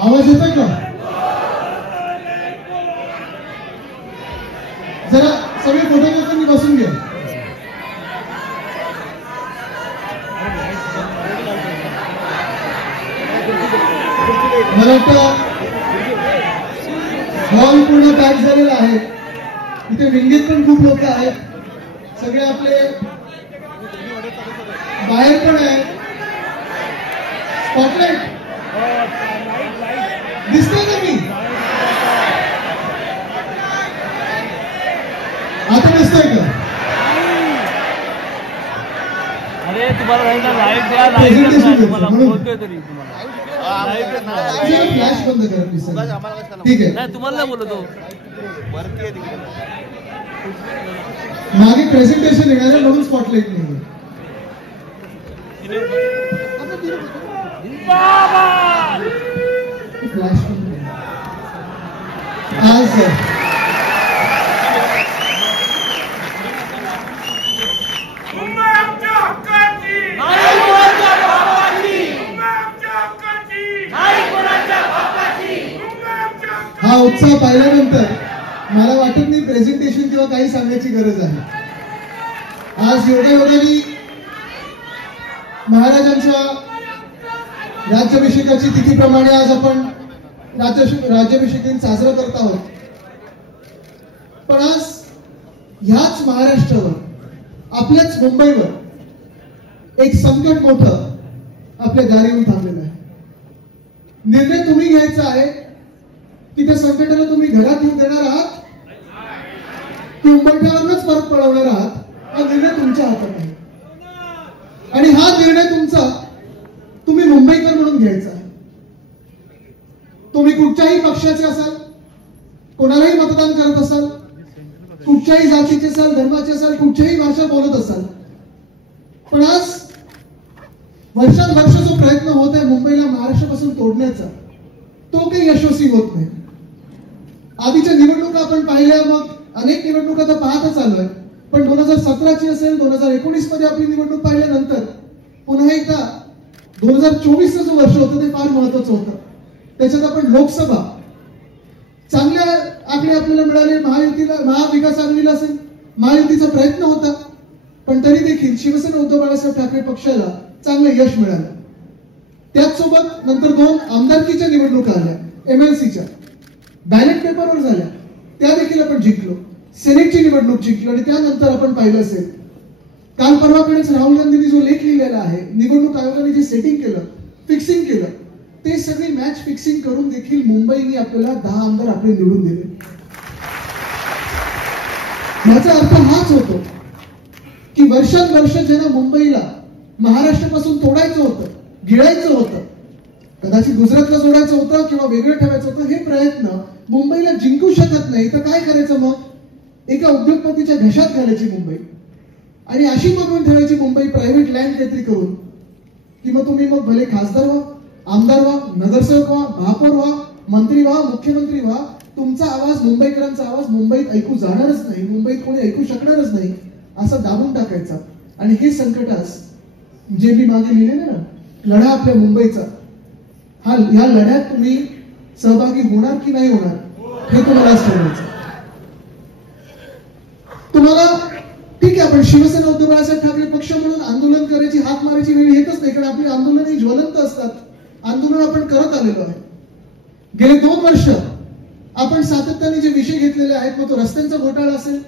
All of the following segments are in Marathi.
आवाज येतोय का? जरा सगळे फोटोग्राफरनी बसून घ्या. मला वाटतं हॉल पूर्ण पॅक झालेला आहे. इथे विंगीत पण खूप लोक आहेत. सगळे आपले बाहेर पण आहे. स्पॉटलाइट दिसतंय का मी? आता दिसतंय का? अरे तुम्हाला लाईव्ह द्या, लाईव्ह तुम्हाला बोलतोय तरी फ्लॅश बंद करा प्लीज. ठीक आहे, नाही तुम्हाला नाही बोलतो. मागे प्रेझेंटेशन येणार आहे म्हणून स्पॉटलाइट नाही. फ्लॅश आज हा उत्साह पाहिल्यानंतर मला वाटत नाही प्रेझेंटेशन किंवा काही सांगण्याची गरज आहे. आज योगायोगाने महाराजांच्या राज्याभिषेकाची तिथीप्रमाणे आज आपण राज्याभिषेक दिन साजरा करत आहोत. पण आज ह्याच महाराष्ट्रावर, आपल्याच मुंबईवर एक संकट मोठं आपल्या दारी येऊन थांबलेलं आहे. निर्णय तुम्ही घ्यायचा आहे की त्या संकटाला तुम्ही घरात येऊन देणार आहात की उंबरठ्यावरच परत पळवणार आहात. हा निर्णय तुमच्या हातात आहे आणि हा निर्णय तुमचा तुम्ही मुंबईकर म्हणून घ्यायचा आहे. तुम्ही कुठच्याही पक्षाचे असाल, कोणालाही मतदान करत असाल, कुठच्याही जातीचे असाल, धर्माचे असाल, कुठच्याही भाषा बोलत असाल, पण आज वर्षानुवर्ष जो प्रयत्न होत आहे मुंबईला महाराष्ट्रापासून तोडण्याचा, तो काही यशस्वी होत नाही. आधीच्या निवडणुका आपण पाहिल्या, मग अनेक निवडणुका तर पाहतच आलोय, पण 2017ची असेल, 2019 मध्ये आपली निवडणूक पाहिल्यानंतर पुन्हा एकदा 2024चं जो वर्ष होतं ते फार महत्वाचं होतं. त्याच्यात आपण लोकसभा चांगल्या आकडे आपल्याला मिळाले. महायुतीला, महाविकास आघाडीला असेल, महायुतीचा प्रयत्न होता, पण तरी देखील शिवसेना उद्धव बाळासाहेब ठाकरे पक्षाला चांगलं यश मिळालं. त्याचसोबत नंतर 2 आमदारकीच्या निवडणुका आल्या, MLCच्या बॅलेट पेपरवर झाल्या, त्या देखील आपण जिंकलो. सेनेटची निवडणूक जिंकलो आणि त्यानंतर आपण पाहिलं असेल काल परवाकडेच राहुल गांधींनी जो लेख लिहिलेला आहे, निवडणूक आयोगाने जे सेटिंग केलं, फिक्सिंग केलं, ते सगळी मॅच फिक्सिंग करून देखील मुंबईने आपल्याला 10 आमदार आपले निवडून दिले. याचा अर्थ हाच होतो की वर्षानुवर्ष ज्यांना मुंबईला महाराष्ट्रापासून तोडायचं होतं, गिळायचं होतं, कदाचित गुजरातला जोडायचं होतं किंवा वेगळं ठेवायचं होतं, हे प्रयत्न मुंबईला जिंकू शकत नाही तर काय करायचं? मग एका उद्योगपतीच्या घशात घालायची मुंबई आणि अशी बनवून ठेवायची मुंबई, प्रायव्हेट लँड काहीतरी करून, की मग तुम्ही मग भले खासदार व्हा, आमदार व्हा, नगरसेवक व्हा, महापौर व्हा, मंत्री व्हा, मुख्यमंत्री व्हा, तुमचा आवाज, मुंबईकरांचा आवाज मुंबईत ऐकू जाणारच नाही, मुंबईत कोणी ऐकू शकणारच नाही, असं दाबून टाकायचा. आणि हे संकट आज जे मी मागे लिहिलेलं ना, लढा आपल्या मुंबईचा, ह्या लढ्यात तुम्ही सहभागी होणार की नाही होणार हे तुम्हाला आज ठरवायचं. तुम्हाला ठीक आहे, आपण शिवसेना उद्धव बाळासाहेब ठाकरे पक्ष म्हणून आंदोलन करायची, हात मारायची वेळ येतच नाही, कारण आपली आंदोलन ही ज्वलंत असतात. आंदोलन आपण करत आलेलो आहे. गेले 2 वर्ष आपण सातत्याने जे विषय घेतलेले आहेत, मग तो रस्त्यांचा घोटाळा असेल,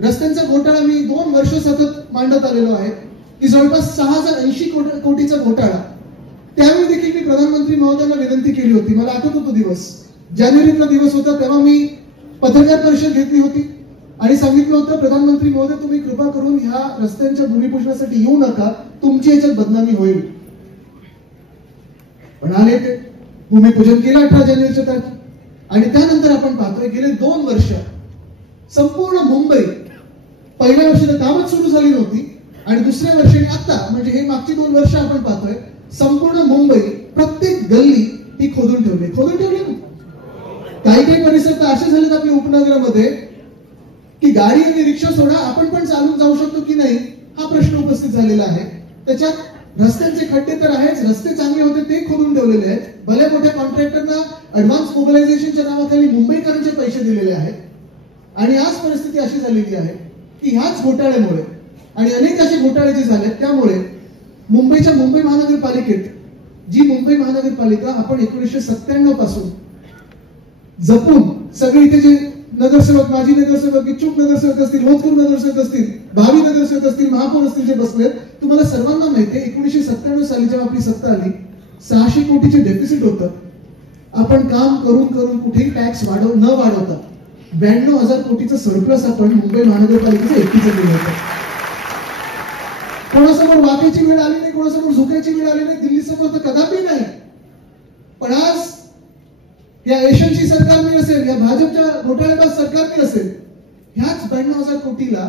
रस्त्यांचा घोटाळा मी 2 वर्ष सतत मांडत आलेलो आहे की जवळपास 6080 कोटीचा घोटाळा. त्यावेळी देखील मी प्रधानमंत्री महोदयांना विनंती केली होती. मला आठवतो तो दिवस, जानेवारीतला दिवस होता, तेव्हा मी पत्रकार परिषद घेतली होती आणि सांगितलं होतं, प्रधानमंत्री महोदय तुम्ही कृपा करून ह्या रस्त्यांच्या भूमिपूजनासाठी येऊ नका, तुमची याच्यात बदनामी होईल. पण आले ते, भूमिपूजन केलं 18 जानेवारीच्या तारखेला आणि त्यानंतर आपण पाहतोय गेले 2 वर्ष संपूर्ण मुंबई, पहिल्या वर्षी तर कामच सुरू झाली नव्हती आणि दुसऱ्या वर्षी आता म्हणजे हे मागची 2 वर्ष आपण पाहतोय संपूर्ण मुंबई, प्रत्येक गल्ली ती खोदून ठेवली ना. काही परिसर तर असे झालेत आपल्या उपनगरामध्ये की गाडी आणि रिक्षा सोडा, आपण पण चालून जाऊ शकतो की नाही हा प्रश्न उपस्थित झालेला आहे. त्याच्यात रस्त्यांचे खड्डे तर आहेच, रस्ते चांगले होते ते खोदून ठेवलेले आहेत, भले मोठ्या कॉन्ट्रॅक्टरना ऍडव्हान्स मोबिलायझेशनच्या नावाखाली मुंबईकरांचे पैसे दिलेले आहेत. आणि आज परिस्थिती अशी झालेली आहे की ह्याच घोटाळ्यामुळे आणि अनेक असे घोटाळे जे झाले त्यामुळे मुंबई महानगरपालिकेत, जी मुंबई महानगरपालिका आपण 1997 पासून जपून सगळे इथे जे नगरसेवक, माजी नगरसेवक, इच्छुक नगरसेवक असतील, होतकरू नगरसेवक असतील, भावी नगरसेवक असतील, महापौर असतील जे बसलेत, तुम्हाला सर्वांना माहिती आहे 1997 साली जेव्हा आपली सत्ता आली 600 कोटीचे डेफिसिट होतं. आपण काम करून करून कुठेही टॅक्स न वाढवता 92,000 कोटीचं सरप्लस आपण मुंबई महानगरपालिकेचं एकटीचं केलं होतं. कोणासमोर वाकायची वेळ आली नाही, कोणासमोर झुकायची वेळ आली नाही, दिल्ली समोर तर कदापि नाही. पण आज या एशनची सरकारने असेल, या भाजपच्या घोटाळेबाज सरकारने असेल, ह्याच 92,000 कोटीला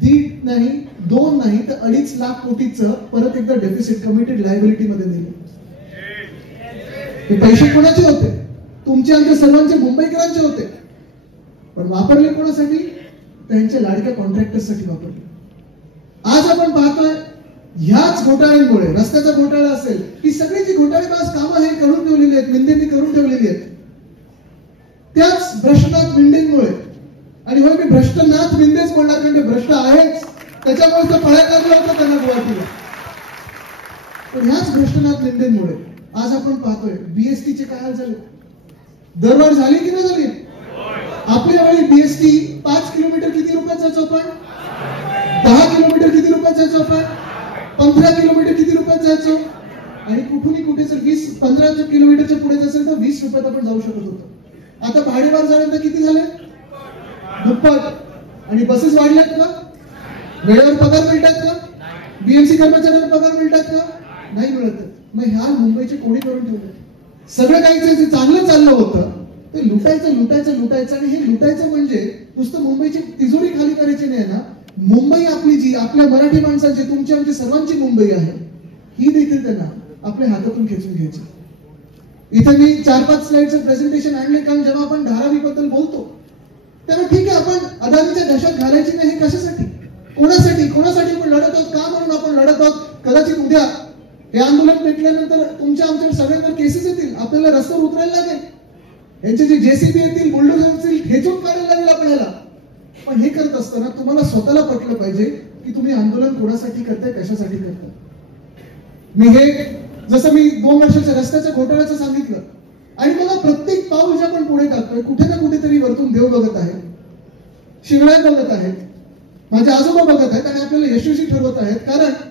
1.5 नाही, 2 नाही तर 2.5 लाख कोटीचं परत एकदा डेफिसिट कमिटेड लायबिलिटी मध्ये दिलं. हे पैसे कोणाचे होते? तुमचे, आमच्या सर्वांचे, मुंबईकरांचे होते. पण वापरले कोणासाठी? त्यांच्या लाडक्या कॉन्ट्रॅक्टर्ससाठी वापरले. आज आपण पाहतोय ह्याच घोटाळ्यांमुळे, रस्त्याचा घोटाळा असेल, ही सगळी जी घोटाळेबाज कामं हे करून ठेवलेली आहेत, मिंदेंनी करून ठेवलेली आहेत, त्याच भ्रष्टनाथ मिंदेंमुळे, आणि होय मी भ्रष्टनाथ मिंदेच बोलणार कारण ते भ्रष्ट आहेच, त्याच्यामुळे तो पळायला लागला होता त्यांना गुवाहाटीला. पण ह्याच भ्रष्टनाथ मिंदेंमुळे आज आपण पाहतोय बीएसटीचे काय हाल झाले. दरवाढ झाली की नाही झाली? आपल्या वेळी बीएसटी 5 किलोमीटर किती रुपयात जायचो आपण? 10 किलोमीटर किती रुपयात जायचो आपण? 15 किलोमीटर किती रुपयात जायचो? आणि कुठूनही कुठे जर 15 किलोमीटरच्या पुढे असेल तर 20 रुपयात आपण जाऊ शकत होतो. आता भाडेवाढ झाल्यानंतर किती झाले? दुप्पट. आणि बसेस वाढल्यात का? वेळेवर पगार मिळतात का? बीएमसी कर्मचाऱ्यांना पगार मिळतात का? नाही मिळत. मग ह्या मुंबईचे कोणी करून ठेवले? सगळं काही जे चांगलं चाललं होतं ते लुटायचं आणि हे लुटायचं म्हणजे नुसतं मुंबईची तिजोरी खाली करायची नाही ना. मुंबई आपली, जी आपल्या मराठी माणसांची, तुमची आमची सर्वांची मुंबई आहे, ही देखील त्यांना आपल्या हातातून खेचून घ्यायची. इथे मी 4-5 स्लाइडचं प्रेझेंटेशन आणले कारण जेव्हा आपण धारावी बद्दल बोलतो तेव्हा ठीक आहे, आपण अदानीच्या घशात घालायची नाही. कशासाठी? कोणासाठी आपण लढत आहोत? का म्हणून आपण लढत आहोत? कदाचित उद्या हे आंदोलन पेटल्यानंतर तुमच्या आमच्या सगळ्यांवर केसेस येतील, आपल्याला रस्त्यावर उतरायला लागेल, यांचे जे जेसीबी येतील, बुलडोझर येतील, खेचून काढायला लागेल आपल्याला. पण हे करत असताना तुम्हाला स्वतःला पटलं पाहिजे की तुम्ही आंदोलन कोणासाठी करताय, कशासाठी करताय. मी हे जसं मी 2 वर्षाच्या रस्त्याच्या घोटाळ्याचं सांगितलं, आणि मला प्रत्येक पाऊल जे आपण पुढे टाकतोय कुठे ना कुठेतरी वरतून देव बघत आहे, शिवराय बघत आहेत, माझे आजोबा बघत आहेत आणि आपल्याला यशस्वी ठरवत आहेत. कारण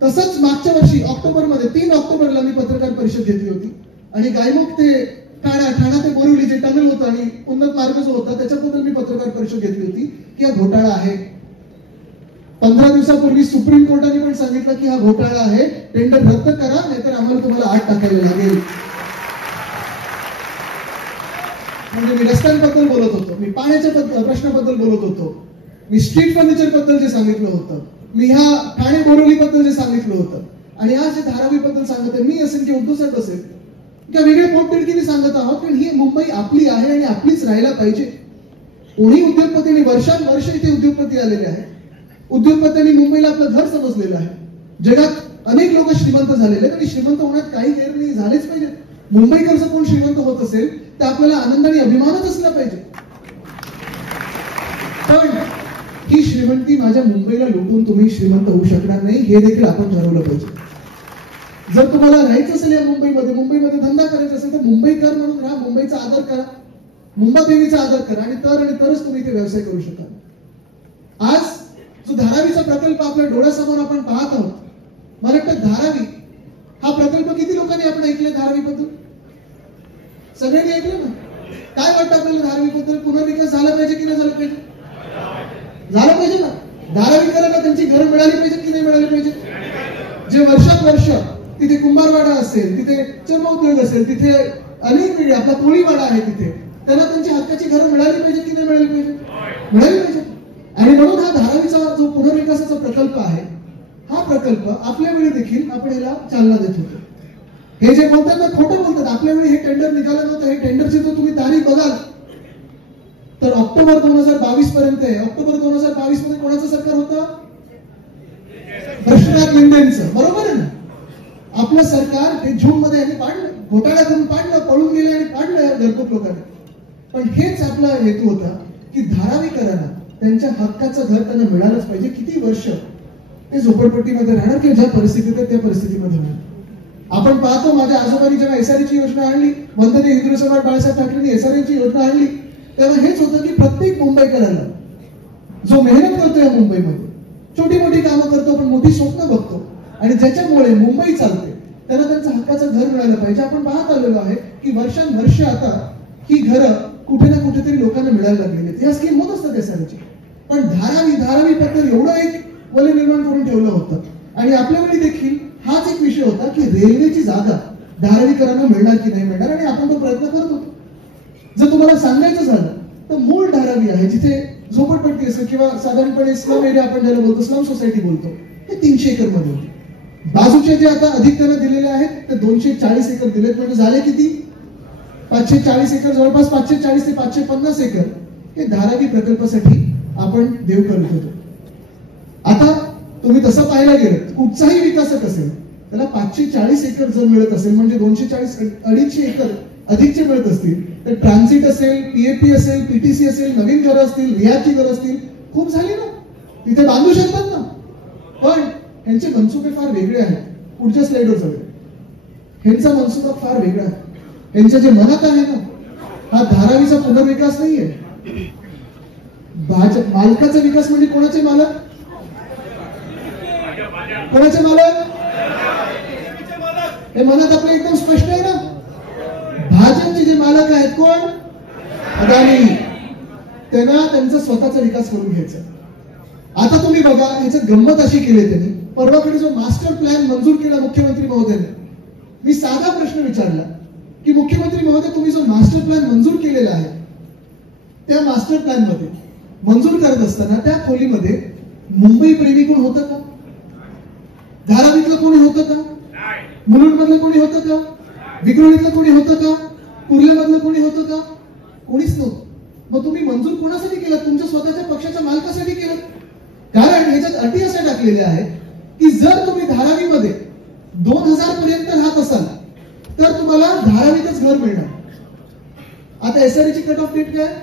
तसंच मागच्या वर्षी ऑक्टोबरमध्ये 3 ऑक्टोबरला मी पत्रकार परिषद घेतली होती आणि गायमुख ते ठाणा ते बोरिवली जे टनल होतं आणि उन्नत मार्ग जो होता त्याच्याबद्दल मी पत्रकार परिषद घेतली होती की हा घोटाळा आहे. 15 दिवसापूर्वी सुप्रीम कोर्टाने पण सांगितलं की हा घोटाळा आहे, टेंडर रद्द करा, नाहीतर आम्हाला तुम्हाला आत टाकायला लागेल. म्हणजे मी रस्त्यांबद्दल बोलत होतो, मी पाण्याच्या प्रश्नाबद्दल बोलत होतो, मी स्ट्रीट फर्निचर बद्दल जे सांगितलं होतं, मी ह्या ठाणे बोरिवली बद्दल जे सांगितलं होतं, आणि आज जे धारावी बद्दल सांगत आहे, मी असेल की उद्धव साहेब असेल किंवा वेगळे पोटतिडकीने सांगत आहोत, पण ही मुंबई आपली आहे आणि आपलीच राहायला पाहिजे. कोणी उद्योगपतींनी वर्षानुवर्ष इथे उद्योगपती आलेले आहेत, उद्योगपत्यांनी मुंबईला आपलं घर समजलेलं आहे. जगात अनेक लोक श्रीमंत झालेले आहेत आणि श्रीमंत होण्यात काही गैर नाही, झालेच पाहिजे. मुंबईकर जर कोण श्रीमंत होत असेल तर आपल्याला आनंद आणि अभिमानच असला पाहिजे. पण ही श्रीमंती माझ्या मुंबईला लुटून तुम्ही श्रीमंत होऊ शकणार नाही, हे देखील आपण ठरवलं पाहिजे. जर तुम्हाला राहायचं असेल या मुंबईमध्ये धंदा करायचा असेल तर मुंबईकर म्हणून राहा, मुंबईचा आदर करा, मुंबादेवीचा आदर करा, आणि तरच तुम्ही इथे व्यवसाय करू शकाल. आज जो धारावीचा प्रकल्प आपल्या डोळ्यासमोर आपण पाहत आहोत, मला वाटतं धारावी हा प्रकल्प किती लोकांनी आपण ऐकले? धारावी बद्दल सगळ्यांनी ऐकलं ना? काय वाटतं आपल्याला धारावी बद्दल? पुनर्विकास झाला पाहिजे की नाही झाला पाहिजे? झालं पाहिजे ना. धारावीकरांना त्यांची घरं मिळाली पाहिजे की नाही मिळाली पाहिजे? जे वर्षानुवर्ष तिथे कुंभारवाडा असेल, तिथे चर्मउद्योग असेल, तिथे अनेक वेगळे आपला कोळीवाडा आहे, तिथे त्यांना त्यांची हक्काची घरं मिळाली पाहिजे की नाही मिळाली पाहिजे? मिळाली पाहिजे. आणि म्हणून हा धारावीचा जो पुनर्विकासाचा प्रकल्प आहे, हा प्रकल्प आपल्या वेळी देखील आपण याला चालना देत होतो. हे जे बोलतात ना, खोटं बोलतात. आपल्या वेळी हे टेंडर निघालं नव्हतं. हे टेंडरची जर तुम्ही तारीख बघाल तर ऑक्टोबर 2022 पर्यंत आहे. ऑक्टोबर 2022 मध्ये कोणाचं सरकार होतं? हर्षराज लिंडेंचं, बरोबर आहे ना? आपलं सरकार ते जून मध्ये यांनी पाडलं, घोटाळा करून पाडलं, पळून गेले आणि पाडलं घरकुल लोकांनी. पण हेच आपला हेतू होता की धारावीकरांना त्यांच्या हक्काचं घर त्यांना मिळालंच पाहिजे. किती वर्ष ते झोपडपट्टीमध्ये राहणार किंवा ज्या परिस्थितीत आहे त्या परिस्थितीमध्ये राहणार. आपण पाहतो माझ्या आजोबांनी जेव्हा एसआरची योजना आणली, वंदनीय हिंदू सम्राट बाळासाहेब ठाकरेंनी एसआरची योजना आणली, तेव्हा हेच होतं की प्रत्येक मुंबईकरांना जो मेहनत करतो या मुंबईमध्ये, छोटी मोठी कामं करतो पण मोठी स्वप्न बघतो आणि ज्याच्यामुळे मुंबई चालते, त्यांना त्यांचं हक्काचं घर मिळालं पाहिजे. आपण पाहत आलेलो आहे की वर्षानुवर्ष आता ही घरं कुठे ना कुठेतरी लोकांना मिळायला लागलेली आहेत. या स्कीम होत असतात एसआरची. पण धारावी पत्र एवढं एक वलय निर्माण करून ठेवलं होतं. आणि आपल्या वेळी देखील हाच एक विषय होता की रेल्वेची जागा धारावीकरांना मिळणार की नाही मिळणार, आणि आपण तो प्रयत्न करत होतो. जर तुम्हाला सांगायचं झालं तर मूळ धारावी आहे जिथे झोपडपट्टी असेल किंवा साधारणपणे स्लम एरिया आपण ज्याला बोलतो, स्लम सोसायटी बोलतो, ते 300 एकर मध्ये होते. बाजूचे जे आता अधिक त्यांना दिलेले आहेत ते 240 एकर दिलेत. म्हणजे झाले किती? 540 एकर, जवळपास 540 ते 550 एकर हे धारावी प्रकल्पासाठी आपण देव करत होतो. आता तुम्ही तसं पाहायला गेलं, कुठचाही विकासक असेल त्याला 540 एकर जर मिळत असेल म्हणजे 240 250 एकर अधिकचे मिळत असतील तर ट्रान्झिट असेल, पीएपी असेल, पीटीसी असेल, नवीन घरं असतील, रिहाची घरं असतील, खूप झाली ना, तिथे बांधू शकतात ना. पण यांचे मनसुबे फार वेगळे आहेत. पुढच्या स्लाइडवर जाऊया. ह्यांचा मनसुबा फार वेगळा आहे. यांच्या जे मनात आहे ना, हा धारावीचा पुनर्विकास नाहीये. मालकाचा विकास म्हणजे कोणाचे मालक? कोणाचे मालक? हे मनात आपलं एकदम स्पष्ट आहे ना. भाजपचे जे मालक आहेत कोण? अदानी. त्यांना त्यांचा स्वतःचा विकास करून घ्यायचा. आता तुम्ही बघा, ह्याच्यात गंमत अशी केली त्यांनी, परवाकडे जो मास्टर प्लॅन मंजूर केला मुख्यमंत्री महोदयाने, मी साधा प्रश्न विचारला की मुख्यमंत्री महोदय, तुम्ही जो मास्टर प्लॅन मंजूर केलेला आहे त्या मास्टर प्लॅन मध्ये मंजूर करत असताना त्या खोलीमध्ये मुंबई प्रेमी कोण होतं का? धारावीतलं कोणी होतं का? मुलुंडमधलं कोणी होतं का? विक्रोळीतलं कोणी होतं का? कुर्ल्यामधलं कोणी होतं का? कोणीच नव्हतं. मग तुम्ही मंजूर कोणासाठी केलं? तुमच्या स्वतःच्या पक्षाच्या मालकासाठी केलं. कारण ह्याच्यात अटी अशा टाकलेल्या आहेत की जर तुम्ही धारावीमध्ये 2000 पर्यंत राहत असाल तर तुम्हाला धारावीतच घर मिळणार. आता एसआरची कट ऑफ डेट काय?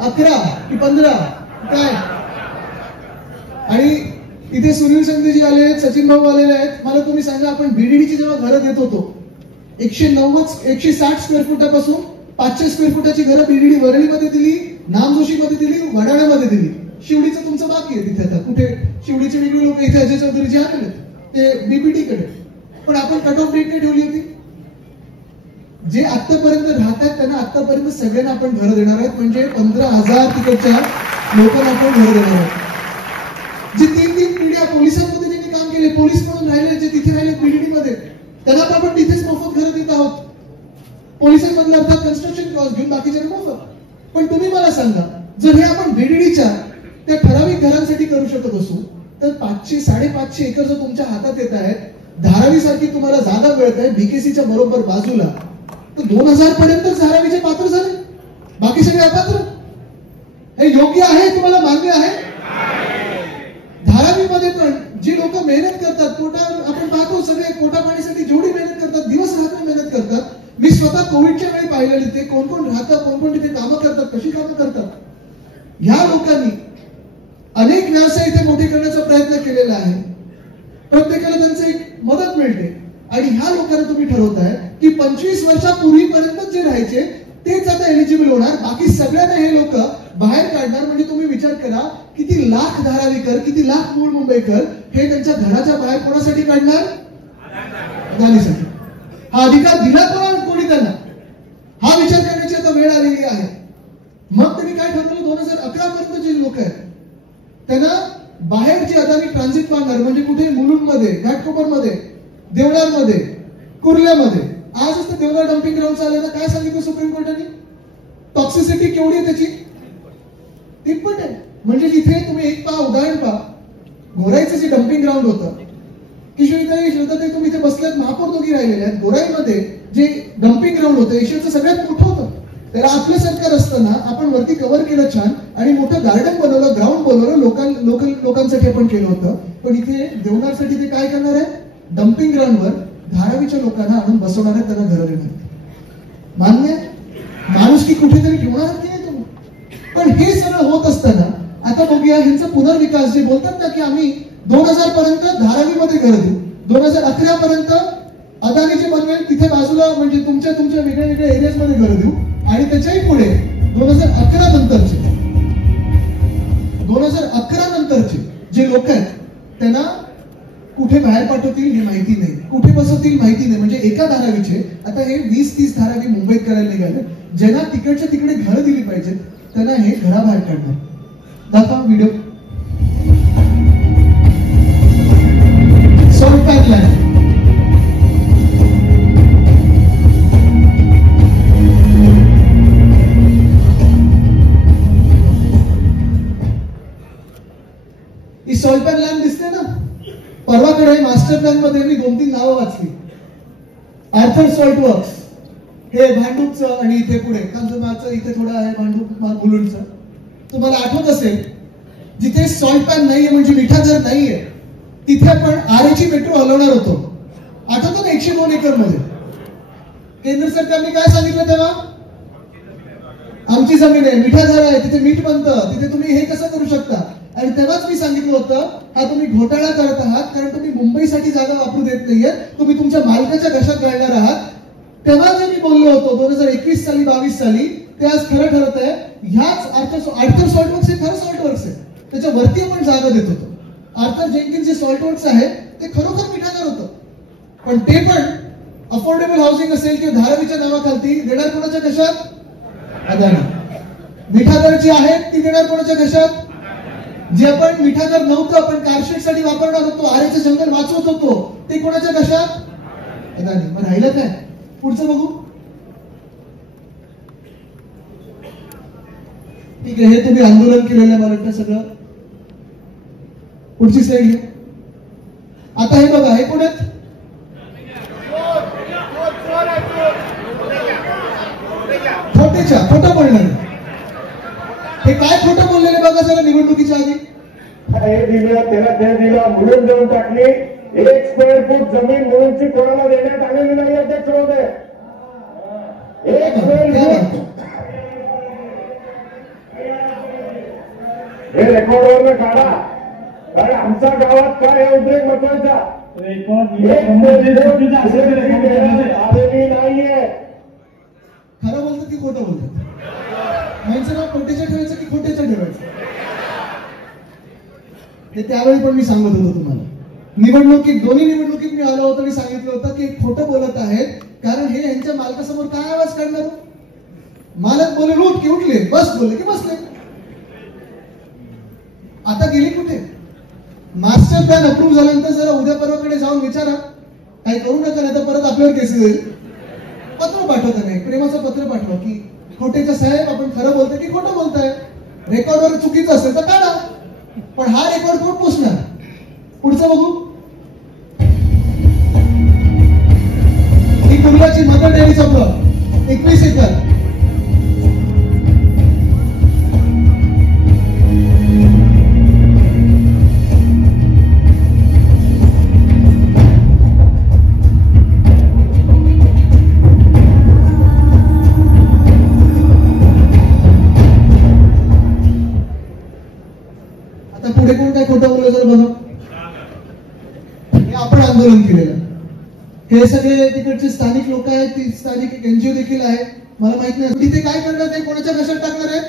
11 की 15 काय? आणि इथे सुनील संधीजी आले आहेत, सचिन भाऊ आलेले आहेत. मला तुम्ही सांगा, आपण बीडीडीची जेव्हा घरं देत होतो 160 स्क्वेअर फुटापासून 500 स्क्वेअर फुटाची घरं बीडीडी वरळीमध्ये दिली, नामजोशीमध्ये दिली, वडाळ्यामध्ये दिली. शिवडीचं तुमचं बाकी आहे तिथे. आता कुठे शिवडीचे वेगळे लोक इथे अजय चौधरी जे आले ते बीपीटी कडे. पण आपण कट ऑफ डेट काय ठेवली होती? जे आतापर्यंत राहतात त्यांना आतापर्यंत सगळ्यांना आपण घरं देणार आहेत. म्हणजे 15,000 तिकडच्या लोकांना आपण घरं देणार आहोत. जे 3 पिढ्या पोलिसांमध्ये ज्यांनी काम केले, पोलीस म्हणून राहिले, जे तिथे राहिले बीडीडी मध्ये, त्यांना आपण तिथेच मोफत घरं देत आहोत. पोलिसांमधलं अर्थात कन्स्ट्रक्शन कॉस्ट घेऊन बाकीच्या मोफत. पण तुम्ही मला सांगा, जर हे आपण बीडीडीच्या त्या ठराविक घरांसाठी करू शकत असू तर 500-550 एकर जर तुमच्या हातात येत आहेत, धारावी सारखी तुम्हाला जागा मिळत आहे बीकेसीच्या बरोबर बाजूला, तर 2000 पर्यंत धारावीचे पात्र झाले, बाकी सगळे अपात्र. हे योग्य आहे? तुम्हाला मान्य आहे? धारावीमध्ये पण जी लोक मेहनत करतात, आपण पाहतो सगळे पोटापाणीसाठी जेवढी मेहनत करतात, दिवस रात्र मेहनत करतात. मी स्वतः कोविडच्या वेळी पाहिलेले ते कोण कोण राहतात, कोण कोण तिथे कामं करतात, कशी कामं करतात. ह्या लोकांनी अनेक व्यवसाय इथे मोठे करण्याचा प्रयत्न केलेला आहे. प्रत्येकाला त्यांचं एक मदत मिळते. आणि ह्या लोकांना तुम्ही ठरवताय की 25 वर्षापूर्वीपर्यंत जे राहायचे तेच आता एलिजिबल होणार, बाकी सगळ्यांना हे लोक बाहेर काढणार. म्हणजे तुम्ही विचार करा, किती लाख धारावीकर, किती लाख मूळ मुंबईकर हे त्यांच्या घराच्या बाहेर कोणासाठी काढणार? अदानीसाठी. हा अधिकार दिला कोणी त्यांना? हा विचार करण्याची आता वेळ आलेली आहे. मग त्यांनी काय ठरवलं? 2011 पर्यंत जे लोक आहेत त्यांना बाहेर जे अदानी ट्रान्झिट पार्टनर, म्हणजे कुठे मुलुंडमध्ये, घाटकोपरमध्ये, देवळामध्ये, कुर्ल्यामध्ये, आजच तर देवळा डम्पिंग ग्राउंड आलेला. काय सांगितलं सुप्रीम कोर्टाने? टॉक्सिसिटी केवढी आहे त्याची? तिप्पट आहे. म्हणजे इथे तुम्ही एक उदाहरण पहा, घोराईचं जे डम्पिंग ग्राउंड होतं, किशोरीताई तुम्ही इथे बसल्यात, महापौर दोघी राहिलेल्या आहेत. गोराईमध्ये जे डम्पिंग ग्राउंड होतं एशियाचं सगळ्यात मोठं होतं. त्याला आपलं सरकार असताना आपण वरती कव्हर केलं छान आणि मोठं गार्डन बनवलं, ग्राउंड बनवलं, लोकांसाठी आपण केलं होतं. पण इथे देवनारसाठी ते काय करणार आहे? डम्पिंग ग्राउंडवर धारावीच्या लोकांना आणून बसवणार आहे, त्यांना घरं देणार. मान्य माणूस की कुठेतरी ठेवणार की नाही तुम्ही? पण हे सगळं होत असताना आता बघूया ह्यांचा पुनर्विकास. जे बोलतात ना की आम्ही 2000 पर्यंत धारावीमध्ये घर देऊ, 2011 पर्यंत अदानीचे बनवेल तिथे बाजूला म्हणजे तुमच्या वेगळ्या वेगळ्या एरियाज मध्ये घर देऊ, आणि त्याच्याही पुढे 2011 नंतरचे जे लोक आहेत त्यांना कुठे बाहेर पाठवतील हे माहिती नाही, कुठे बसवतील माहिती नाही. म्हणजे एका धारावीचे आता हे 20-30 धारावी मुंबईत करायला निघाले. ज्यांना तिकडच्या तिकडे घरं दिली पाहिजेत त्यांना हे घराबाहेर काढणार. दाखवा व्हिडिओ. सॉल्ट पाईपलाईन ही सॉल्ट पाईपलाईन दिसते ना. परवाकडे मास्टर प्लॅन मध्ये मी 2-3 नावं वाचली. आर्थर सॉल्ट वर्क्स हे भांडूपचं, आणि इथे पुढे कांजूरमार्गचं, इथे थोडं आहे भांडूप मुलुंडचं. तुम्हाला आठवत असेल जिथे सॉल्ट पॅन नाहीये म्हणजे मिठागर नाहीये तिथे आपण आरेची मेट्रो हलवणार होतो. आठवतं ना? 102 एकर मध्ये. केंद्र सरकारने काय सांगितलं तेव्हा? आमची जमीन आहे, मिठागर आहे, तिथे मीठ बनतं, तिथे तुम्ही हे कसं करू शकता? आणि तेव्हाच मी सांगितलं होतं हा तुम्ही घोटाळा करत आहात, कारण तुम्ही मुंबईसाठी जागा वापरू देत नाहीये, तुम्ही तुमच्या मालकाच्या घशात घालणार आहात. तेव्हा जे मी बोललो होतो 2021 साली 22 साली ते आज खरं ठरत आहे. ह्याच आर्थर सॉल्ट वर्क्स हे खरं सॉल्ट वर्क्स आहे, त्याच्यावरती आपण जागा देत होतो. आर्थर जेन्किन्स जे सॉल्ट वर्क्स आहे ते खरोखर मिठागर होतं, पण ते पण अफोर्डेबल हाऊसिंग असेल किंवा धारावीच्या नावाखालती देणार कोणाच्या घशात? अदानी. मिठागर जी आहेत ती देणार कोणाच्या घशात? जे आपण मिठागर नव्हतं, आपण कारशेड साठी वापरणार होतो, आरेचं जंगल वाचवत होतो, ते कोणाच्या घशात? अदानी. मग राहिलं काय? पुढचं बघू. ठीक आहे, हे तुम्ही आंदोलन केलेलं मला वाटतं सगळं. पुढची स्लाइड घ्या. आता हे बघा, हे कोण आहेत? खोटं बोलणार. हे काय खोटं बोललेले बघा जरा निवडणुकीच्या आधी. हे दिलं त्याला ते दिलं, म्हणून देऊन टाकली. 1 स्क्वेअर फूट जमीन म्हणूनची कोणाला देण्यात आलेली नाही अध्यक्ष महोदय. 1 स्क्वेअर फूट हे रेकॉर्डवर काढा, कारण आमच्या गावात काय आहे उद्रेक महत्वाचा आलेली नाहीये. खरं बोलतात की खोटं बोलतात? माणसं नाव खोटेचं ठेवायचं की खोटेचं ठेवायचं? हे त्यावेळी पण मी सांगत होतो तुम्हाला. दोन्ही निवडणुकीत मी आलो होतो आणि सांगितलं होतं की खोटं बोलत आहेत, कारण हे यांच्या मालकासमोर काय आवाज काढणार? मालक बोले उठ की उठले, बस बोलले की बसले. आता गेली कुठे? मास्टर प्लॅन अप्रूव्ह झाल्यानंतर जरा उद्या परवाकडे जाऊन विचारा, काही करू नका नाही तर परत आपल्यावर केस येईल. पत्र पाठवता नाही, प्रेमाचं पत्र पाठवा की खोटेच्या साहेब आपण खरं बोलतोय की खोटं बोलताय. रेकॉर्डवर चुकीचं असेल तर काढा, पण हा रेकॉर्ड कोण पोचणार? पुढचं बघू. ही कुर्लाची मदर डेअरीचा प्लॉट 21 एकर. पुढे कोण काय खोटं बोललं जर बघा. हे आपण आंदोलन केलेलं. हे सगळे तिकडचे स्थानिक लोक आहेत, ती स्थानिक एनजीओ देखील आहे, मला माहित नाही तिथे काय करणार ते कोणाच्या घशात टाकणार आहेत.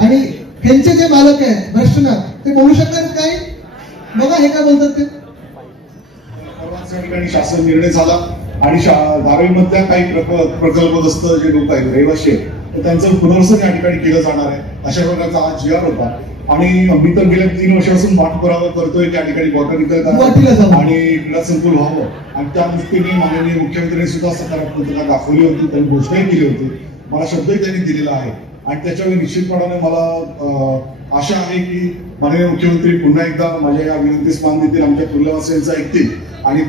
आणि ह्यांचे जे मालक आहेत भ्रष्टनाथ ते बोलू शकणार काय? बघा हे काय बोलतात ते. ठिकाणी शासन निर्णय झाला आणि धारावीमधल्या काही प्रकल्पग्रस्त जे लोक आहेत रहिवासी आहेत त्यांचं पुनर्वसन या ठिकाणी केलं जाणार आहे, अशा प्रकारचा हा GR होता. आणि मी तर गेल्या 3 वर्षापासून पाठपुरावा करतोय त्या ठिकाणी वॉटर रिकल आणि क्रीडा संकुल व्हावं, आणि त्या दृष्टीने माननीय मुख्यमंत्र्यांनी सुद्धा सकारात्मकता दाखवली होती, त्यांनी घोषणाही केली होती, मला शब्दही त्यांनी दिलेला आहे. आणि त्याच्यावेळी निश्चितपणाने मला आशा आहे की माननीय मुख्यमंत्री पुन्हा एकदा माझ्या या विनंतीस मान देतील, आमच्या कुर्ल्यावासियांचं ऐकतील. आणि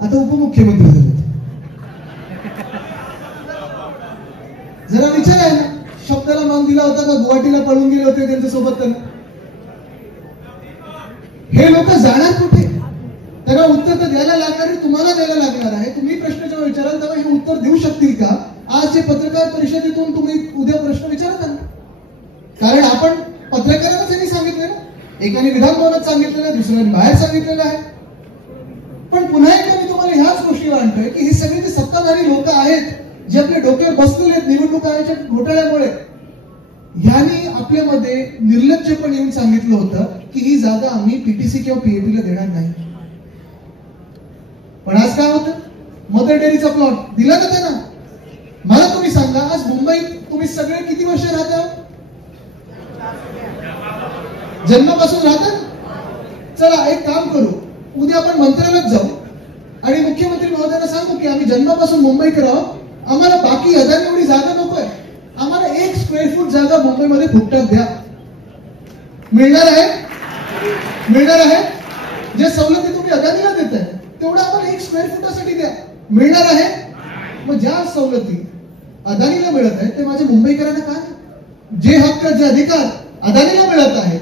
आता उपमुख्यमंत्री झाले जरा विचाराय ना, शब्दाला मान दिला होता का गुवाहाटीला पळून गेले होते त्यांच्या सोबत? हे लोक जाणार कुठे? त्याला उत्तर तर द्यायला लागणार आहे, तुम्हाला द्यायला लागणार आहे. तुम्ही प्रश्न जेव्हा विचाराल तेव्हा हे उत्तर देऊ शकतील का? आज जे पत्रकार परिषदेतून तुम्ही उद्या प्रश्न विचारत ना, कारण आपण पत्रकारांनाच यांनी सांगितलं ना, एकाने विधान भवनात सांगितलेलं आहे, दुसऱ्याने बाहेर सांगितलेलं आहे. पण पुन्हा एकदा मी तुम्हाला ह्याच गोष्टी आणतोय की हे सगळे जे सत्ताधारी लोक आहेत जे आपल्या डोक्यावर बसलेले आहेत निवडणूक आयोगाच्या घोटाळ्यामुळे, ह्यांनी आपल्यामध्ये निर्लज्जपणे येऊन सांगितलं होतं की ही जागा आम्ही पीटीसी किंवा पीएपीला देणार नाही. पण आज काय होतं? मदर डेअरीचा प्लॉट दिला ना त्यांना. मला तुम्ही सांगा, आज मुंबईत तुम्ही सगळे किती वर्ष राहता? जन्मापासून राहतात? चला एक काम करू, उद्या आपण मंत्रालयात जाऊ आणि मुख्यमंत्री महोदयांना सांगू की आम्ही जन्मापासून मुंबईकर आहोत, आम्हाला बाकी अदानी एवढी जागा नकोय, आम्हाला 1 स्क्वेअर फूट जागा मुंबईमध्ये फुकटात द्या. मिळणार आहे? मिळणार आहे? जे सवलती तुम्ही अदानीला देताय तेवढं आम्हाला 1 स्क्वेअर फुटासाठी द्या. मिळणार आहे? मग ज्या सवलती अदानीला मिळत आहेत ते माझ्या मुंबईकरांना का नाही? जे हक्क जे अधिकार अदानीला मिळत आहेत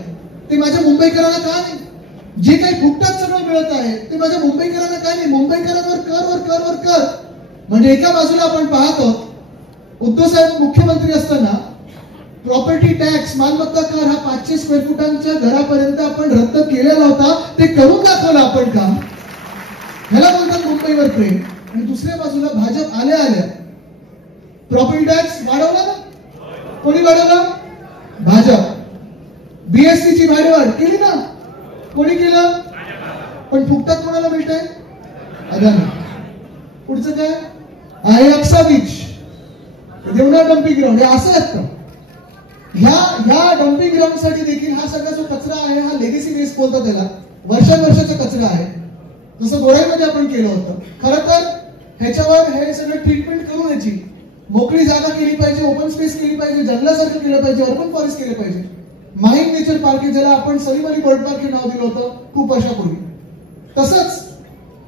ते माझ्या मुंबईकरांना का नाही? जे काही फुकटात सगळं मिळत आहे ते माझ्या मुंबईकरांना काय नाही? मुंबईकरांवर कर. म्हणजे एका बाजूला आपण पाहतो उद्धव साहेब मुख्यमंत्री असताना प्रॉपर्टी टॅक्स मालमत्ता कर हा 500 स्क्वेअर फुटांच्या घरापर्यंत आपण रद्द केलेला होता. ते करून दाखवलं आपण काम. ह्याला बोलतात मुंबईवर प्रेम. आणि दुसऱ्या बाजूला भाजप आल्या प्रॉपर्टी टॅक्स वाढवला ना. कोणी वाढवला? भाजप. बीएससी ची भाडेवाढ केली ना. कोणी केलं? पण फुकटात कोणाला मिळत आहे? अदानी. पुढचं काय आहे? Aksa beach, Deonar dumping ground. हे असं आहेत का? ह्या डम्पिंग ग्राउंड साठी देखील हा सगळा जो कचरा आहे हा लेगेसी वेस्ट बोलतात त्याला. वर्षानुवर्षाचा कचरा आहे. जसं गोराईमध्ये आपण केलं होतं. खरं तर ह्याच्यावर हे सगळं ट्रीटमेंट करून याची मोकळी जागा केली पाहिजे, ओपन स्पेस केली पाहिजे, जंगलासारखं केलं पाहिजे, अर्बन फॉरेस्ट केलं पाहिजे. माहीम नेचर पार्क ज्याला आपण सलीम अली बर्ड पार्क हे नाव दिलं होतं खूप वर्षापूर्वी, तसंच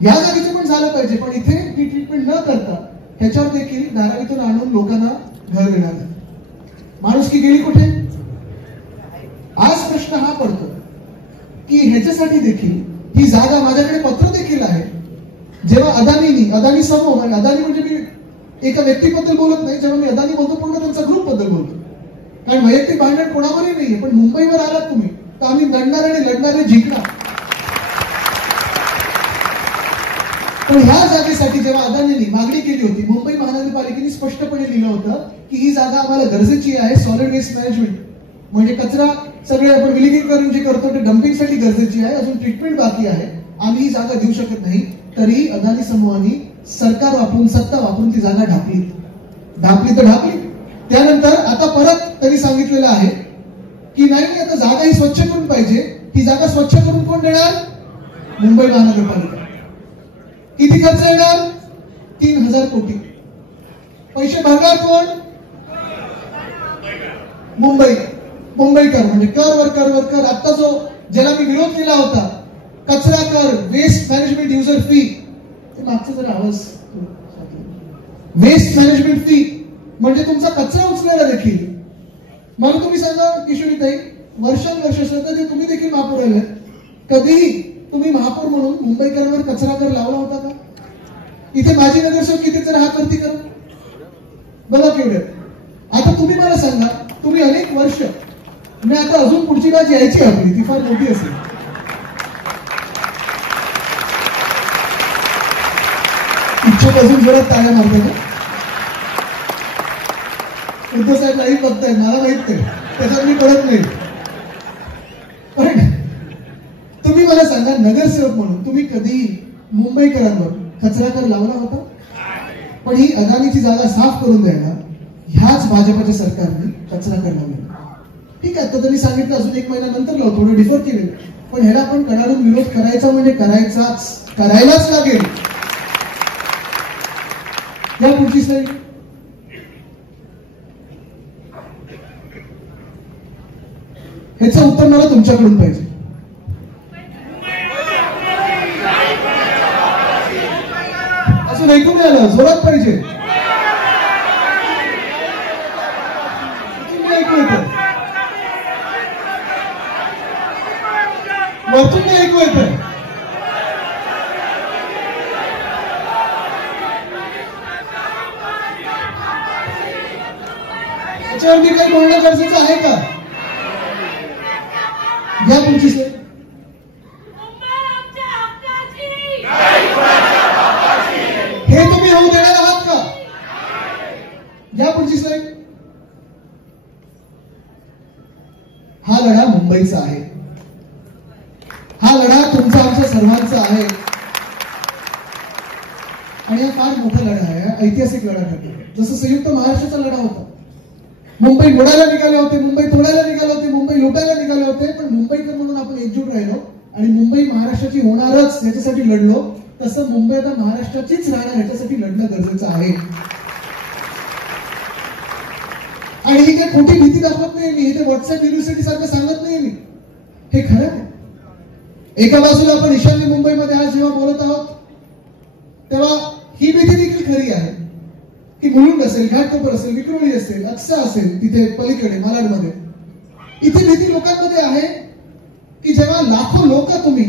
या जागेचं पण झालं पाहिजे. पण इथे ही ट्रीटमेंट न करता ह्याच्यावर देखील धारावीतून आणून लोकांना घर देणार आहे. माणुसकी गेली कुठे? आज प्रश्न हा पडतो की ह्याच्यासाठी देखील ही जागा, माझ्याकडे पत्र देखील आहे. जेव्हा अदानी समूह, अदानी म्हणजे मी एका व्यक्तीबद्दल बोलत नाही, जेव्हा मी अदानी बोलतो पूर्ण त्यांचा ग्रुप बद्दल बोलतो. कारण वैयक्तिक भांडण कोणावरही नाहीये. पण मुंबईवर आलात तुम्ही तर आम्ही लढणार आणि लढणारे जिंकणार. पण ह्या जागेसाठी जेव्हा अदानींनी मागणी केली होती, मुंबई महानगरपालिकेने स्पष्टपणे लिहिलं होतं की ही जागा आम्हाला गरजेची आहे. सॉलिड वेस्ट मॅनेजमेंट म्हणजे कचरा सगळे आपण विलगीकरण जे करतो ते डम्पिंगसाठी गरजेची आहे. अजून ट्रीटमेंट बाकी आहे. आम्ही ही जागा देऊ शकत नाही. तरी अदानी समूहाने सरकार वापरून, सत्ता वापरून ती जागा ढापली तर ढापली. त्यानंतर आता परत त्यांनी सांगितलेलं आहे की नाही, आता जागा ही स्वच्छ करून पाहिजे. ही जागा स्वच्छ करून कोण देणार? मुंबई महानगरपालिका. किती खर्च येणार? 3000 कोटी. पैसे भरणार कोण? मुंबईकर. म्हणजे कर. आता जो ज्याला मी विरोध केला होता, कचरा कर, वेस्ट मॅनेजमेंट युजर फी, ते मागचं जरा आवाज, वेस्ट मॅनेजमेंट फी म्हणजे तुमचा कचरा उचलायला देखील. मला तुम्ही सांगा किशोरीताई, वर्षानुवर्ष ते तुम्ही देखील महापौर आले, कधीही तुम्ही महापौर म्हणून मुंबईकरांवर कचरा कर लावला होता का? इथे माझी नगरसेवक किती जर हात वरती करा बघा केवढे. आता तुम्ही मला सांगा, तुम्ही अनेक वर्ष, मी आता अजून पुढची बाजू यायची आपली, ती फार मोठी असेल. इच्छुक अजून जोरात टाळ्या मारतात. उद्धव साहेब नाही बघताय, मला माहित नाही, त्याच्यात मी पडत नाही. पण तुम्ही मला सांगा, नगरसेवक म्हणून तुम्ही कधी मुंबईकरांवर कचरा कर लावला होता? पण ही अदानीची जागा साफ करून द्यायला ह्याच भाजपच्या सरकारने कचरा कर लावला. ठीक आहे, तर त्यांनी सांगितलं अजून 1 महिन्यानंतर लावतो, थोडं डिफर केलेलं. पण ह्याला आपण कडाडून विरोध करायचा म्हणजे करायलाच लागेल. या पुढची स्लाईड. ह्याचं उत्तर मला तुमच्याकडून पाहिजे. अजून ऐकून आलं, जोरात पाहिजे. याच्यावर मी काही बोलणं गरजेचं आहे का? घ्या पुढची स्लाईड. हे तुम्ही होऊ देणार आहात का? घ्या पुढची स्लाईड. हा लढा मुंबईचा आहे. हा लढा तुमचा आमच्या सर्वांचा आहे आणि हा फार मोठा लढा आहे, ऐतिहासिक लढा ठरतो. जसं संयुक्त महाराष्ट्राचा लढा होता. मुंबई मोडायला निघाले होते, मुंबई तोडायला निघाले होते, मुंबई लुटायला निघाले होते, पण मुंबईकर म्हणून आपण एकजूट राहिलो आणि मुंबई महाराष्ट्राची होणारच याच्यासाठी लढलो. तसं मुंबई आता महाराष्ट्राचीच राहणार याच्यासाठी लढणं गरजेचं आहे. आणि ही काही खोटी भीती दाखवत नाही मी, हे व्हॉट्सअप युनिव्हर्सिटी सारखं सांगत नाही मी, हे खरं आहे. एका बाजूला आपण ईशान्य मुंबईमध्ये आज जेव्हा बोलत आहोत तेव्हा ही भीती देखील खरी आहे की मुलुंड असेल, घाटकोपर असेल, विक्रोळी असेल, अक्सा असेल, तिथे पलीकडे मालाडमध्ये इथे भीती लोकांमध्ये आहे की जेव्हा लाखो लोक तुम्ही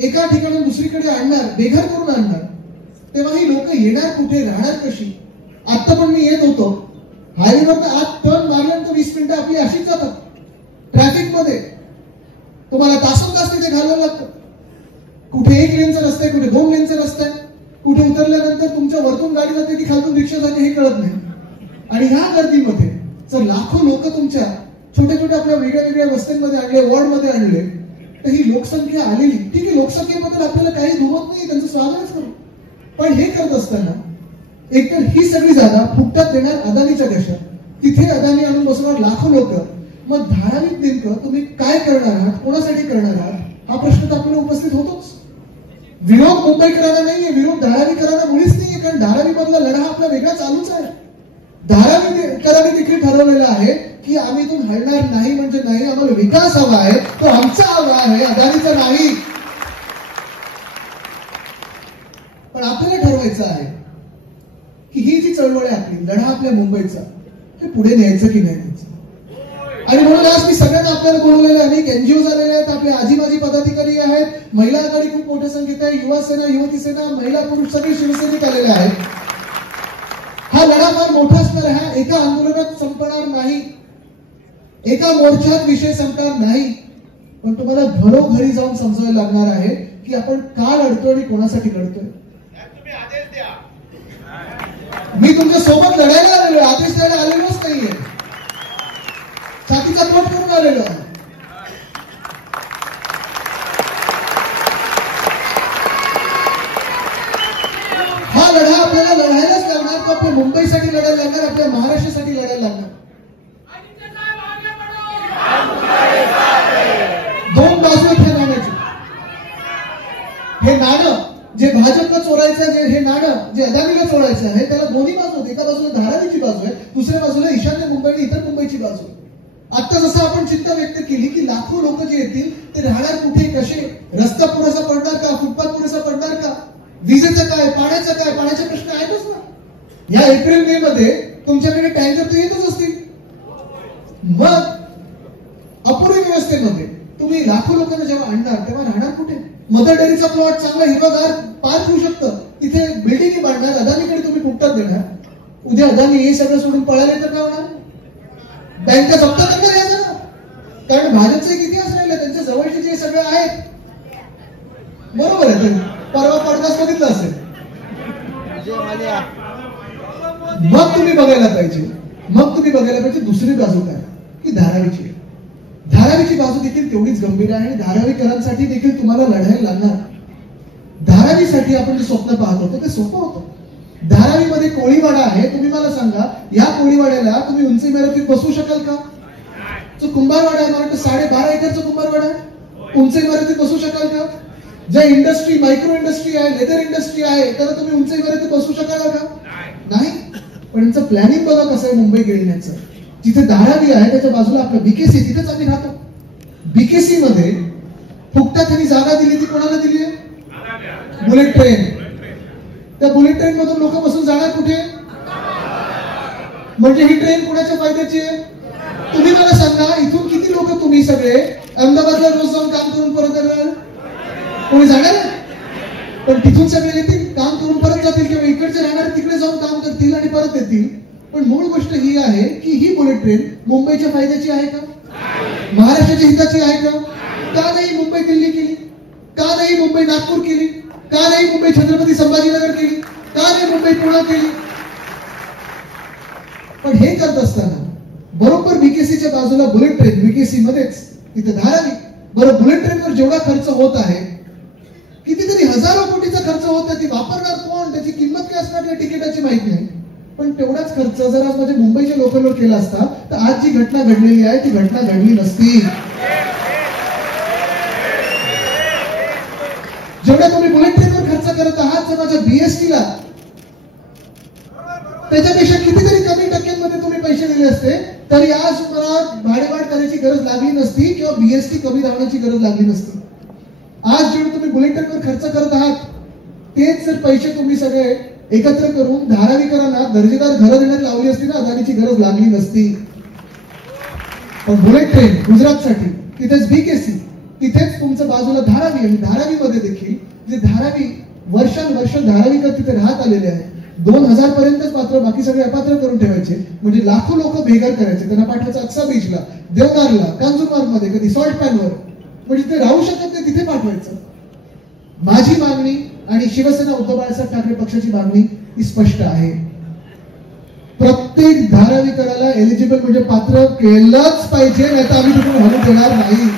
एका ठिकाणून दुसरीकडे आणणार, बेघर करून आणणार, तेव्हा ही लोक येणार कुठे, राहणार कशी? आता पण मी येत होतो हायवेवर, तर आत टर्न मारल्यानंतर 20 मिनिटं आपली अशीच जातात ट्रॅफिक मध्ये. तुम्हाला तासन तास तिथे घालावं लागतं. कुठे 1 लेनचा रस्ता आहे, कुठे 2 लेनचा रस्ता आहे, कुठे उतरल्यानंतर तुमच्या वरतून गाडी जाते की खालतून रिक्षा जाते हे कळत नाही. आणि ह्या गर्दीमध्ये जर लाखो लोक तुमच्या छोट्या छोट्या आपल्या वेगळ्या वेगळ्या वस्त्यांमध्ये आणले, वॉर्डमध्ये आणले, तर ही लोकसंख्या आलेली, ठीक आहे, लोकसंख्येबद्दल आपल्याला काही दुमत नाही, त्यांचं स्वागतच करू. पण हे करत असताना एकतर ही सगळी जागा फुकटात देणार अदानीच्या देशात, तिथे अदानी आणून बसवणार लाखो लोक. मग धारावीत नेमकं तुम्ही काय करणार आहात, कोणासाठी करणार आहात, हा प्रश्न तर आपल्याला उपस्थित होतोच. विरोध मुंबईकरांना नाहीये, विरोध धारावीकरांना मुळीच नाहीये, कारण धारावी मधला लढा हा आपला वेगळा चालूच आहे. धारावीकरांनी देखील ठरवलेलं आहे की आम्ही इथून हलणार नाही म्हणजे नाही, आम्हाला विकास हवा आहे, तो आमचा हवा आहे, अदानीचा नाही. पण आपल्याला ठरवायचं आहे की ही जी चळवळ आहे आपली, लढा आपल्या मुंबईचा, हे पुढे न्यायचं की नाही न्यायचं. आणि म्हणून आज मी सगळ्यांना आपल्याला बोलवलेले अनेक एनजीओ आलेले आहेत, आपले आजी माजी पदाधिकारी आहेत, महिला आघाडी खूप मोठ्या संख्येत आहे, युवा सेना, युवती सेना, महिला पुरुष सगळे शिवसैनिक आलेले आहेत. हा लढा फार मोठा असणार आहे. हा एका आंदोलनात संपणार नाही, एका मोर्चात विषय संपणार नाही, पण तुम्हाला घरोघरी जाऊन समजायला लागणार आहे की आपण का लढतोय आणि कोणासाठी लढतोय. मी तुमच्या सोबत लढायला आलेलो, आदेश द्यायला आलेलोच नाहीये, छातीचा पोट करून आलेलो आहे. हा लढा आपल्याला लढायलाच लागणार, तो आपल्या मुंबईसाठी लढायला लागणार, आपल्या महाराष्ट्रासाठी लढायला लागणार. 2 बाजू आहेत ह्या नाण्याची. हे नाणं जे भाजपला चोरायचं आहे, हे नाणं जे अदानीला चोरायचं आहे, त्याला दोन्ही बाजू आहेत. एका बाजूला धारावीची बाजू आहे, दुसऱ्या बाजूला ईशान्य मुंबई आणि इतर मुंबईची बाजू आहे. आता जसं आपण चिंता व्यक्त केली की लाखो लोक जे येतील ते राहणार कुठे, कसे, रस्ता पुरेसा पडणार का, फुटपाथ पुरेसा पडणार का, विजेचं काय, पाण्याचं काय, पाण्याचे प्रश्न आहेतच ना. या एप्रिल मे मध्ये तुमच्याकडे टँकर तर येतच असतील. मग अपुरी व्यवस्थेमध्ये तुम्ही लाखो लोकांना जेव्हा आणणार तेव्हा राहणार कुठे? मदर डेअरीचा प्लॉट चांगला हिरवागार पार्क होऊ शकतं, तिथे बिल्डिंग बांधणार, अदानीकडे तुम्ही फुकटात देणार. उद्या अदानी हे सगळं सोडून पळाले तर काय होणार? बँका जप्त करणार याचा ना, कारण भाजपचा एक इतिहास राहिला, त्यांच्या जवळचे जे सगळे आहेत, बरोबर आहे. परवा पॉडकास्ट बघितलं असेल. मग तुम्ही बघायला पाहिजे दुसरी बाजू काय की धारावीची. धारावीची बाजू देखील तेवढीच गंभीर आहे आणि धारावीकरांसाठी देखील तुम्हाला लढायला लागणार. धारावीसाठी आपण जे स्वप्न पाहत होतो ते सोपं होतं. धारावीमध्ये कोळीवाडा आहे, तुम्ही मला सांगा या कोळीवाड्याला तुम्ही उंच इमारतीत बसवू शकाल का? जो कुंभारवाडा आहे, मला वाटतं 12.5 एकरचा कुंभारवाडा आहे, उंच इमारतीत बसवू शकाल का? ज्या इंडस्ट्री, मायक्रो इंडस्ट्री आहे, लेदर इंडस्ट्री आहे, त्याला तुम्ही उंच इमारतीत बसवू शकाल का? नाही. पण यांचं प्लॅनिंग बघा कसं आहे मुंबई गिळण्याचं. जिथे धारावी आहे त्याच्या बाजूला आपलं बीकेसी, तिथेच आम्ही राहतो. बीकेसी मध्ये फुकटात त्यांनी जागा दिली, ती कोणाला दिली आहे? Bullet train. त्या बुलेट ट्रेन मधून लोक बसून जाणार कुठे? म्हणजे ही ट्रेन कुणाच्या फायद्याची आहे? तुम्ही मला सांगा, इथून किती लोक तुम्ही सगळे अहमदाबादला रोज जाऊन काम करून परत येणार? कोणी जाणार? पण तिथून सगळे येतील, काम करून परत जातील, किंवा इकडचे राहणार तिकडे जाऊन काम करतील आणि परत येतील. पण मूळ गोष्ट ही आहे की ही बुलेट ट्रेन मुंबईच्या फायद्याची आहे का, महाराष्ट्राच्या हिताची आहे का? का नाही मुंबई दिल्ली केली, का नाही मुंबई नागपूर केली, का नाही मुंबई छत्रपती संभाजीनगर केली, का नाही मुंबई पुणे केली? पण हे करत असताना बरोबर बीकेसीच्या बाजूला बुलेट ट्रेन, बीकेसी मध्येच तिथे धारावी. बरं, बुलेट ट्रेनवर जेवढा खर्च होत आहे, कितीतरी हजारो कोटीचा खर्च होत आहे, ती वापरणार कोण, त्याची किंमत काय असणार या तिकिटाची माहित नाही. पण तेवढाच खर्च जर आज माझ्या मुंबईच्या लोकांवर केला असता तर आज जी घटना घडलेली आहे ती घटना घडली नसती. जेवढा तुम्ही बुलेट ट्रेनवर खर्च करत आहात, जर माझ्या बीएसटीला त्याच्यापेक्षा कितीतरी कमी टक्क्यांमध्ये तुम्ही पैसे दिले असते तरी आज मला भाडेवाढ करायची गरज लागली नसती किंवा बीएसटी कमी लावण्याची गरज लागली नसती. आज जेवढे तुम्ही बुलेट ट्रेनवर खर्च करत आहात तेच जर पैसे तुम्ही सगळे एकत्र करून धारावीकरांना दर्जेदार घरं देण्यात लावली असती ना, अदानीची गरज लागली नसती. पण बुलेट ट्रेन गुजरातसाठी तिथेच बीकेसी, तिथेच तुमचं बाजूला धारावी, आणि धारावीमध्ये देखील जे धारावी वर्षानुवर्ष धारावीकर तिथे राहत आलेले आहेत, 2000 पर्यंतच पात्र, बाकी सगळे अपात्र करून ठेवायचे. म्हणजे लाखो लोक बेघर करायचे, त्यांना पाठवायचं अक्सा बीचला, देवनारला, कांजूरमार्गमध्ये, कधी सॉल्ट पॅनवर, म्हणजे ते राहू शकत नाही तिथे पाठवायचं. माझी मागणी आणि शिवसेना उद्धव बाळासाहेब ठाकरे पक्षाची मागणी ही स्पष्ट आहे. प्रत्येक धारावीकराला एलिजिबल म्हणजे पात्र केलंच पाहिजे, नाही तर आम्ही तिथून हलू देणार नाही.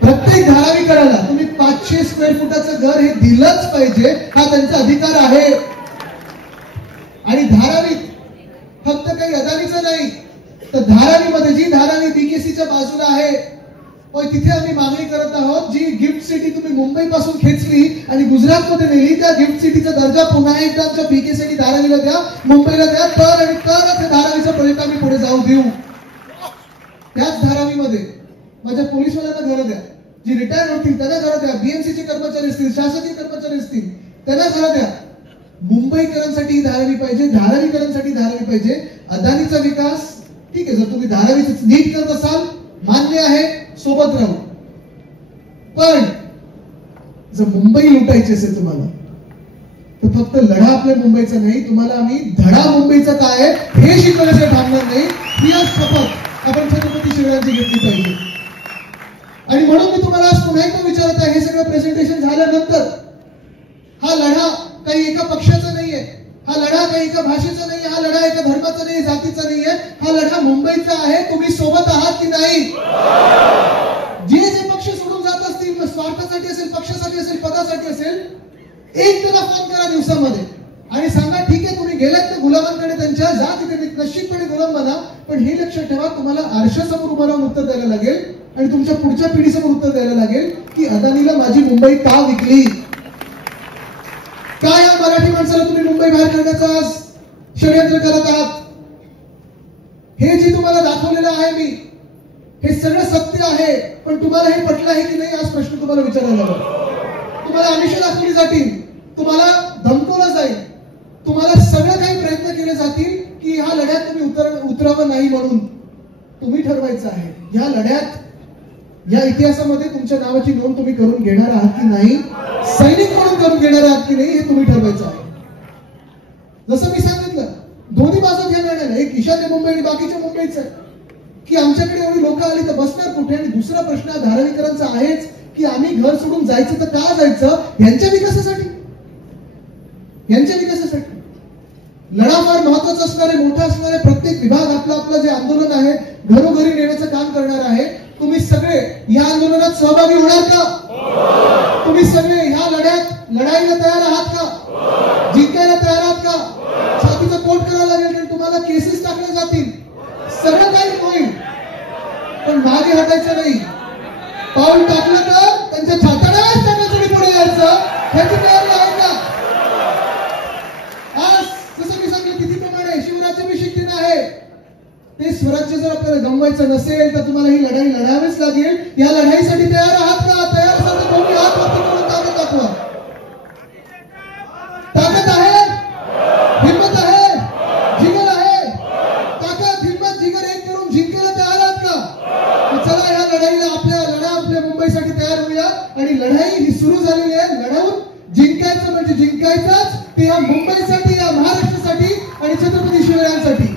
प्रत्येक धारावीकराला तुम्ही 500 स्क्वेअर फुटाचं घर हे दिलंच पाहिजे, हा त्यांचा अधिकार आहे. आणि धारावीत फक्त काही अदानीचं नाही, तर धारावीमध्ये जी धारावी बीकेसीच्या बाजूला आहे, तिथे आम्ही मागणी करत आहोत, जी गिफ्ट सिटी तुम्ही मुंबईपासून खेचली आणि गुजरातमध्ये नेली, त्या गिफ्ट सिटीचा दर्जा पुन्हा एकदा आमच्या बीकेसी धारावीला द्या, मुंबईला द्या, तर आणि तरच हे धारावीचा प्रोजेक्ट आम्ही पुढे जाऊ देऊ. त्याच धारावीमध्ये माझ्या पोलिसवाल्यांना घरं द्या, जी रिटायर होतील त्यांना घरं द्या, बीएमसीचे कर्मचारी असतील, शासकीय कर्मचारी असतील त्यांना घरं द्या. मुंबईकरांसाठी धारावी पाहिजे, धारावीकरांसाठी धारावी पाहिजे. अदानीचा विकास ठीक आहे, जर तुम्ही धारावीच नीट करत असाल मान्य आहे, सोबत राहू. पण जर मुंबई लुटायची असेल तुम्हाला, तर फक्त लढा आपल्या मुंबईचा नाही, तुम्हाला आम्ही धडा मुंबईचा काय आहे हे शिकवण्यासाठी थांबणार नाही. ही आज शपथ आपण छत्रपती शिवरायांची घेतली पाहिजे. आणि म्हणून मी तुम्हाला आज पुन्हा एकदा विचारत आहे, हे सगळं प्रेझेंटेशन झाल्यानंतर हा लढा काही एका पक्षाचा नाहीये, हा लढा काही एका भाषेचा नाहीये, हा लढा एका धर्माचा नाही, जातीचा नाहीये, हा लढा मुंबईचा आहे. तुम्ही सोबत आहात की नाही? जे जे पक्ष सोडून जात असतील, स्वार्थासाठी असेल, पक्षासाठी असेल, पदासाठी असेल, एक त्यांना फोन करा दिवसामध्ये आणि सांगा ठीक आहे तुम्ही गेलात तर गुलामांकडे त्यांच्या, जा तिथे निश्चितपणे गुलाम बना. पण हे लक्षात ठेवा, तुम्हाला आरशासमोर उभं राहून उत्तर द्यायला लागेल आणि तुमच्या पुढच्या पिढीसमोर उत्तर द्यायला लागेल की अदानीला माझी मुंबई का विकली, काय या मराठी माणसाला तुम्ही मुंबई बाहेर काढण्याचं आज षडयंत्र करत आहात. हे जे तुम्हाला दाखवलेलं आहे मी, हे सगळं सत्य आहे, पण तुम्हाला हे पटलं आहे की नाही आज प्रश्न तुम्हाला विचारायला लागेल. तुम्हाला आमिष दाखवली जातील, तुम्हाला धमकवलं जाईल, तुम्हाला सगळं काही प्रयत्न केले जातील की ह्या लढ्यात तुम्ही उतरावं नाही. म्हणून तुम्ही ठरवायचं आहे ह्या लढ्यात, या इतिहासामध्ये तुमच्या नावाची नोंद तुम्ही करून घेणार आहात की नाही, सैनिक म्हणून करून घेणार आहात की नाही, हे तुम्ही ठरवायचं आहे. जसं मी सांगितलं, दोन्ही बाजू घेणार नाही, एक ईशान्य मुंबई आणि बाकीच्या मुंबईचं आहे की आमच्याकडे एवढी लोक आली तर बसणार कुठे. आणि दुसरा प्रश्न धारावीकरांचा आहेच की आम्ही घर सोडून जायचं तर का जायचं, यांच्या विकासासाठी. यांच्या विकासासाठी लढा फार महत्वाचा असणार आहे, मोठा असणार आहे. प्रत्येक विभाग आपलं आपलं जे आंदोलन आहे घरोघरी नेण्याचं काम करणार आहे. तुम्ही सगळे या आंदोलनात सहभागी होणार का? तुम्ही सगळे ह्या लढ्यात लढाईला तयार आहात का? जिंकायला तयार आहात का? छातीचं पोट करायला लागेल कारण तुम्हाला केसेस टाकले जातील, सगळं काही होईल, पण मागे हटायचं नाही. पाऊल टाकलं तर त्यांच्या छाताडाच टाकण्यासाठी पुढे यायचं, ह्याची तयारी आहे का? आज जसं मी सांगितलं तिथीप्रमाणे शिवराज्याभिषेक दिन आहे. ते स्वराज्य जर आपल्याला गमवायचं नसेल तर तुम्हाला ही लढाई लढावीच लागेल. या लढाईसाठी तयार आहात का? तयार असाल तर दोन्ही हात वरती करून ताकद दाखवा. ताकद आहे, हिंमत आहे, जिगर आहे. ताकद, हिंमत, जिगर एक करून जिंकायला तयार आहात का? चला या लढाईला आपल्या मुंबईसाठी तयार होऊया. आणि लढाई ही सुरू झालेली आहे. लढवून जिंकायचं म्हणजे जिंकायचंच, ते या मुंबईसाठी, या महाराष्ट्रासाठी आणि छत्रपती शिवरायांसाठी.